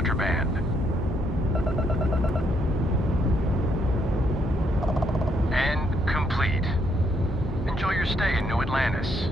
contraband. And complete. Enjoy your stay in New Atlantis.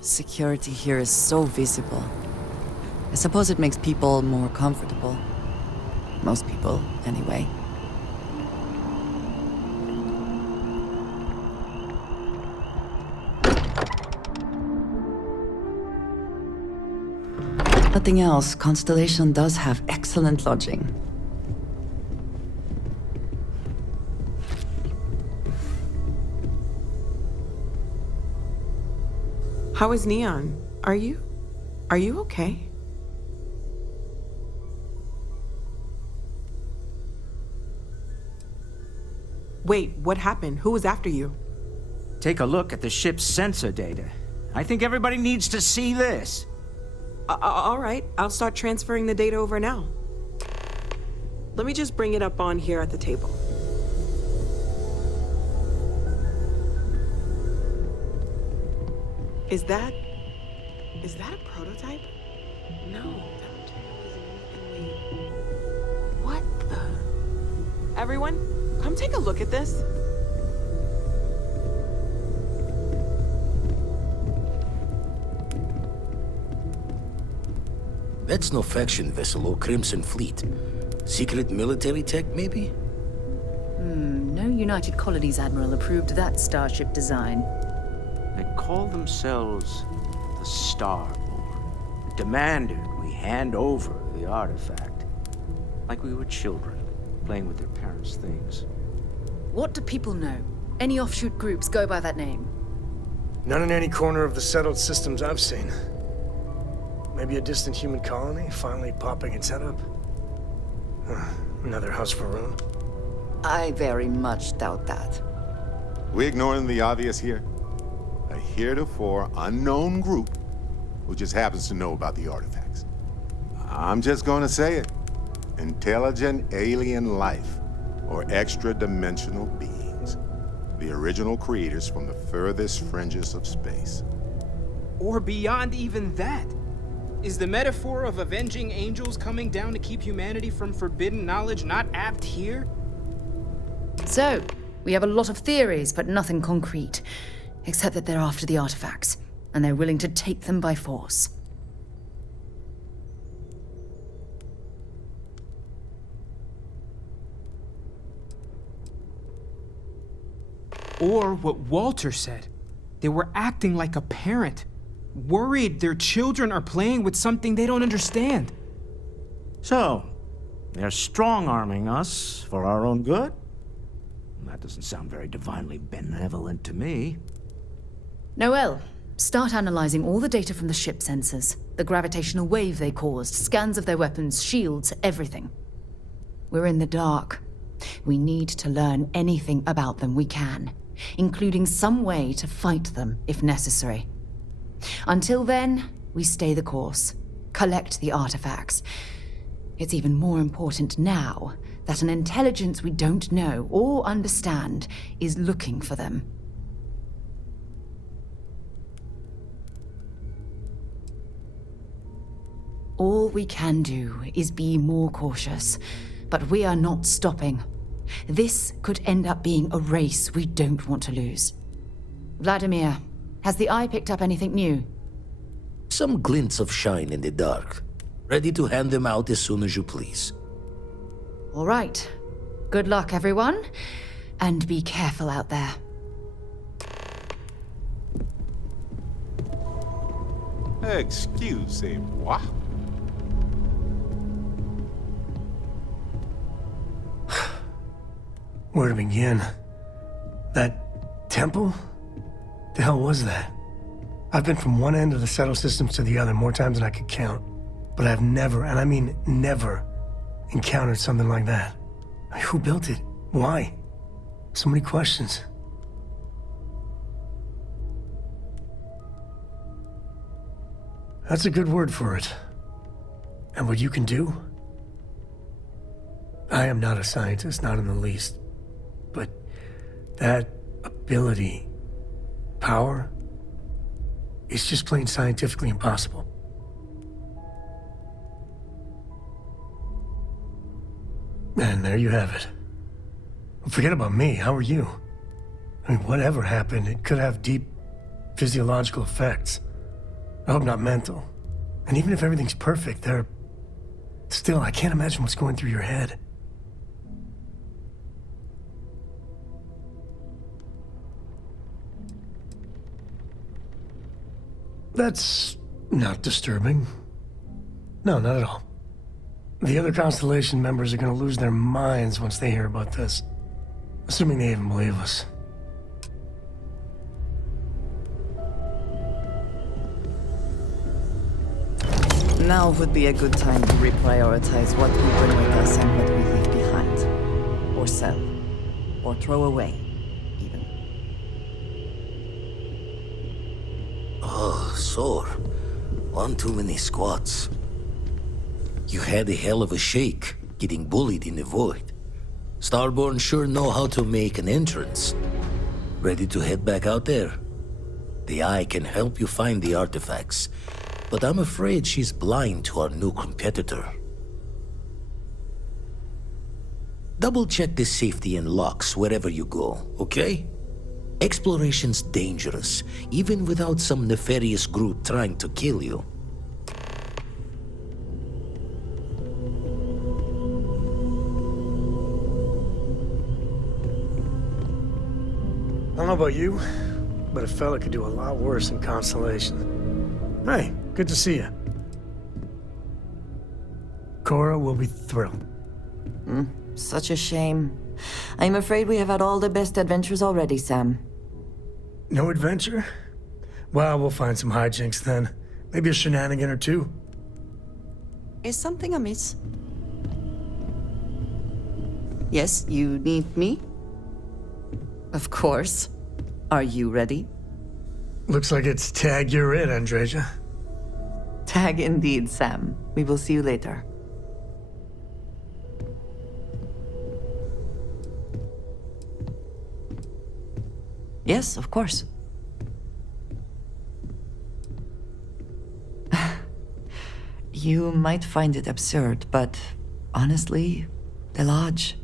Security here is so visible. I suppose it makes people more comfortable. Most people, anyway. Nothing else, Constellation does have excellent lodging. How is Neon? Are you okay? Wait, what happened? Who was after you? Take a look at the ship's sensor data. I think everybody needs to see this. All right, I'll start transferring the data over now. Let me just bring it up on here at the table. Is that a prototype? No, that material isn't anything we... What the... Everyone, come take a look at this. That's no faction vessel or Crimson Fleet. Secret military tech, maybe? No United Colonies Admiral approved that starship design. They call themselves the Starborn. Demanded we hand over the artifact. Like we were children, playing with their parents' things. What do people know? Any offshoot groups go by that name? None in any corner of the settled systems I've seen. Maybe a distant human colony finally popping its head up? Another house for Rune? I very much doubt that. We ignoring the obvious here? A heretofore unknown group who just happens to know about the artifacts. I'm just gonna say it. Intelligent alien life, or extra-dimensional beings. The original creators from the furthest fringes of space. Or beyond even that. Is the metaphor of avenging angels coming down to keep humanity from forbidden knowledge not apt here? So, we have a lot of theories, but nothing concrete. Except that they're after the artifacts, and they're willing to take them by force. Or what Walter said. They were acting like a parent. Worried their children are playing with something they don't understand. So, they're strong-arming us for our own good? That doesn't sound very divinely benevolent to me. Noel, start analyzing all the data from the ship sensors. The gravitational wave they caused, scans of their weapons, shields, everything. We're in the dark. We need to learn anything about them we can, including some way to fight them if necessary. Until then, we stay the course, collect the artifacts. It's even more important now that an intelligence we don't know or understand is looking for them. All we can do is be more cautious, but we are not stopping. This could end up being a race we don't want to lose. Vladimir, has the Eye picked up anything new? Some glints of shine in the dark. Ready to hand them out as soon as you please. All right. Good luck, everyone. And be careful out there. Excusez-moi. Where to begin? That temple? The hell was that? I've been from one end of the settled systems to the other more times than I could count. But I've never, and I mean never, encountered something like that. Who built it? Why? So many questions. That's a good word for it. And what you can do? I am not a scientist, not in the least. But that ability, power, is just plain scientifically impossible. And there you have it. Forget about me, how are you? I mean, whatever happened, it could have deep physiological effects. I hope not mental. And even if everything's perfect, still, I can't imagine what's going through your head. That's not disturbing. No, not at all. The other Constellation members are gonna lose their minds once they hear about this. Assuming they even believe us. Now would be a good time to reprioritize what we bring with us and what we leave behind. Or sell. Or throw away, even. Oh, sore. One too many squats. You had a hell of a shake, getting bullied in the void. Starborn sure know how to make an entrance. Ready to head back out there? The Eye can help you find the artifacts, but I'm afraid she's blind to our new competitor. Double-check the safety and locks wherever you go, okay? Exploration's dangerous, even without some nefarious group trying to kill you. I don't know about you, but a fella could do a lot worse in Constellation. Hey, good to see you. Cora will be thrilled. Such a shame. I'm afraid we have had all the best adventures already, Sam. No adventure? Well, we'll find some hijinks then. Maybe a shenanigan or two. Is something amiss? Yes, you need me? Of course. Are you ready? Looks like it's tag you're it, Andreja. Tag indeed, Sam. We will see you later. Yes, of course. You might find it absurd, but honestly, the Lodge.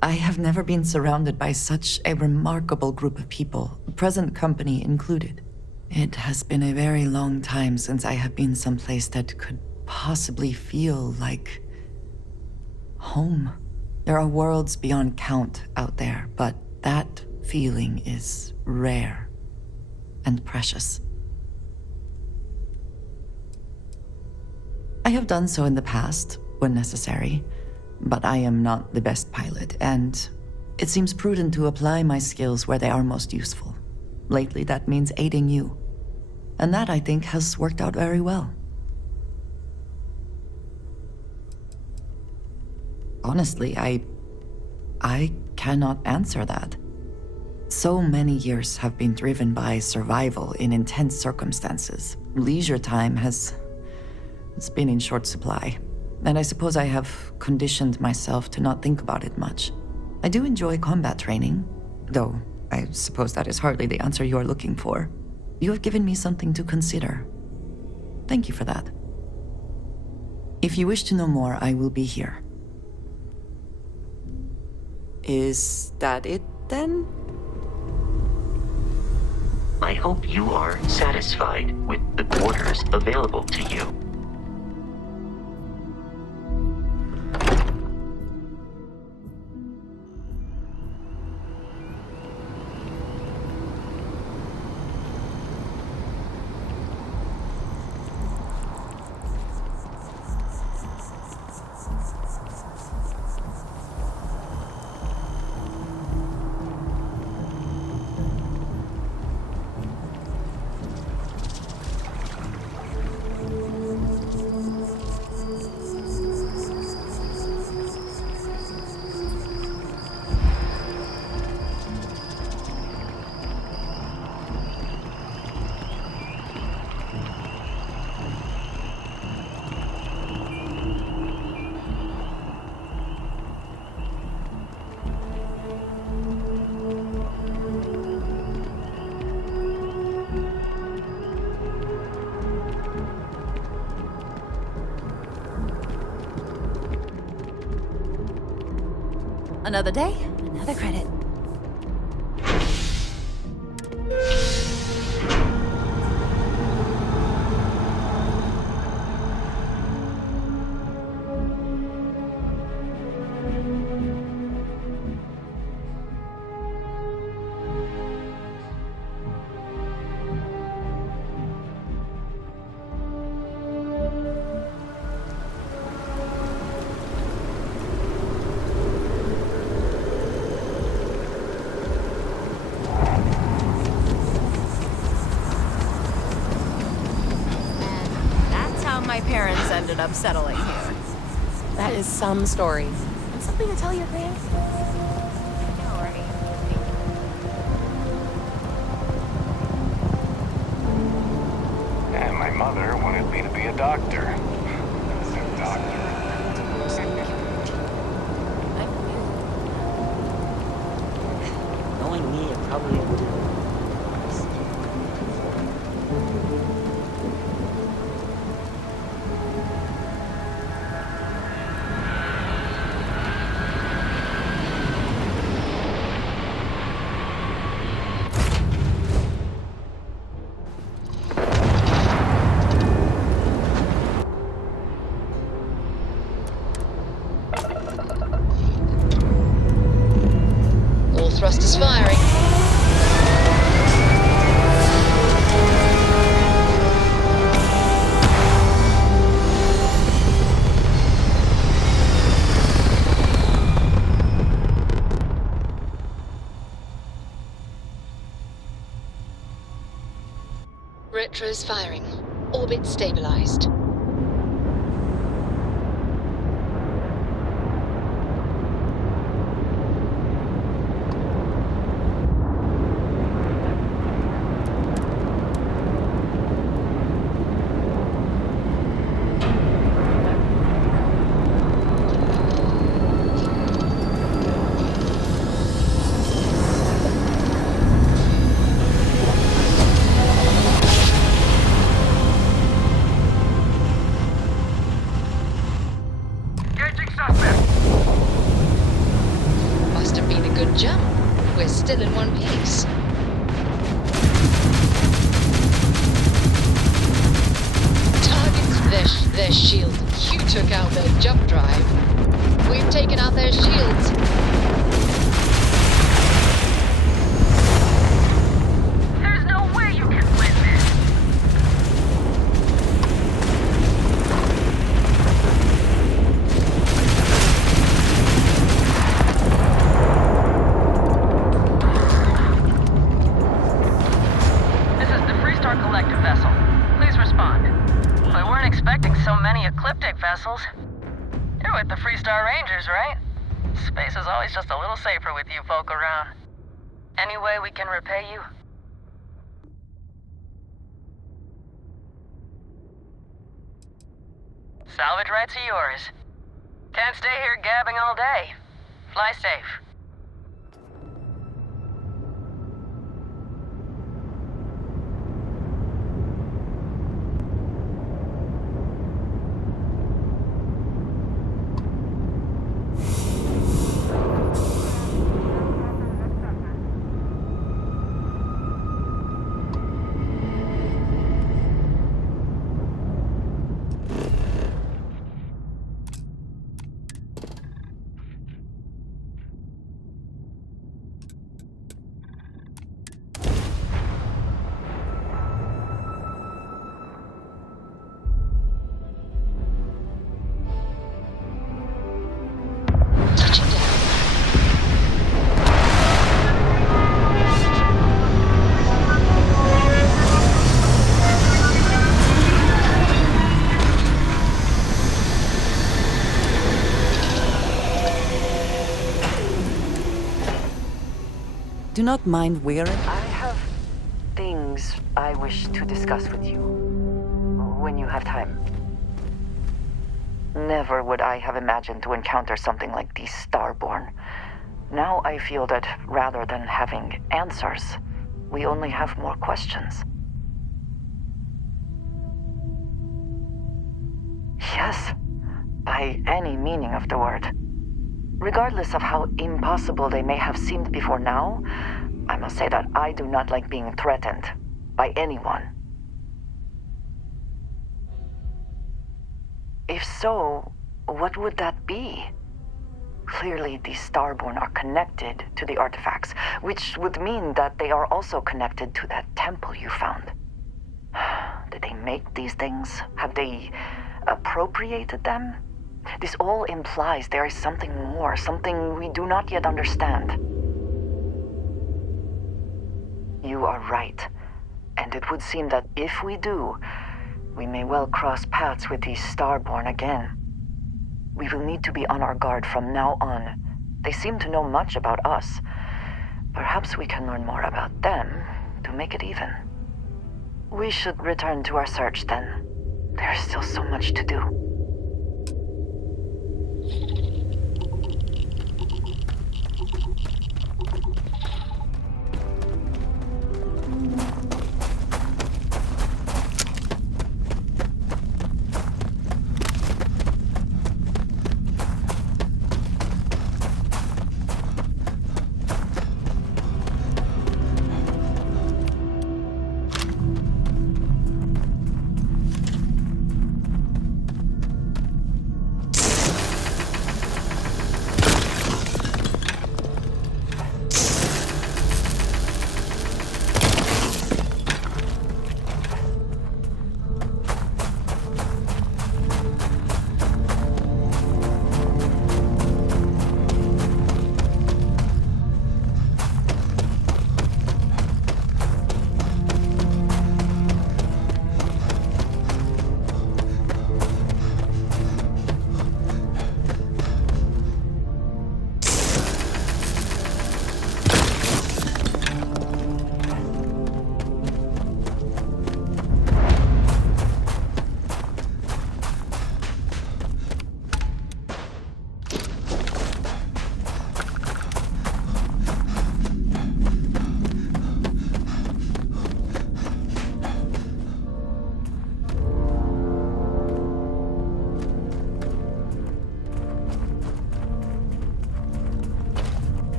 I have never been surrounded by such a remarkable group of people, present company included. It has been a very long time since I have been someplace that could possibly feel like home. There are worlds beyond count out there, but that feeling is rare and precious. I have done so in the past, when necessary, but I am not the best pilot, and it seems prudent to apply my skills where they are most useful. Lately, that means aiding you. And that, I think, has worked out very well. Honestly, I cannot answer that. So many years have been driven by survival in intense circumstances. Leisure time it's been in short supply. And I suppose I have conditioned myself to not think about it much. I do enjoy combat training, though I suppose that is hardly the answer you are looking for. You have given me something to consider. Thank you for that. If you wish to know more, I will be here. Is that it, then? I hope you are satisfied with the quarters available to you. another day, another credit. My parents ended up settling here. That is some story. And something to tell you, thing. And my mother wanted me to be a doctor. A doctor. Knowing me, it probably would have. Thrusters firing. Retros firing. Orbit stabilized. Must have been a good jump. We're still in one piece. Targets their shield. You took out their jump drive. We've taken out their shields. There's no way you can win this. This is the Freestar Collective vessel. Please respond. We weren't expecting so many ecliptic vessels. You're with the Freestar Rangers, right? Space is always just a little safer with you folk around. Any way we can repay you? Salvage rights are yours. Can't stay here gabbing all day. Fly safe. Do not mind wearing. I have things I wish to discuss with you. When you have time. Never would I have imagined to encounter something like these Starborn. Now I feel that rather than having answers, we only have more questions. Yes, by any meaning of the word. Regardless of how impossible they may have seemed before now, I must say that I do not like being threatened by anyone. If so, what would that be? Clearly, the Starborn are connected to the artifacts, which would mean that they are also connected to that temple you found. Did they make these things? Have they appropriated them? This all implies there is something more, something we do not yet understand. You are right, and it would seem that if we do, we may well cross paths with these Starborn again. We will need to be on our guard from now on. They seem to know much about us. Perhaps we can learn more about them to make it even. We should return to our search then. There is still so much to do.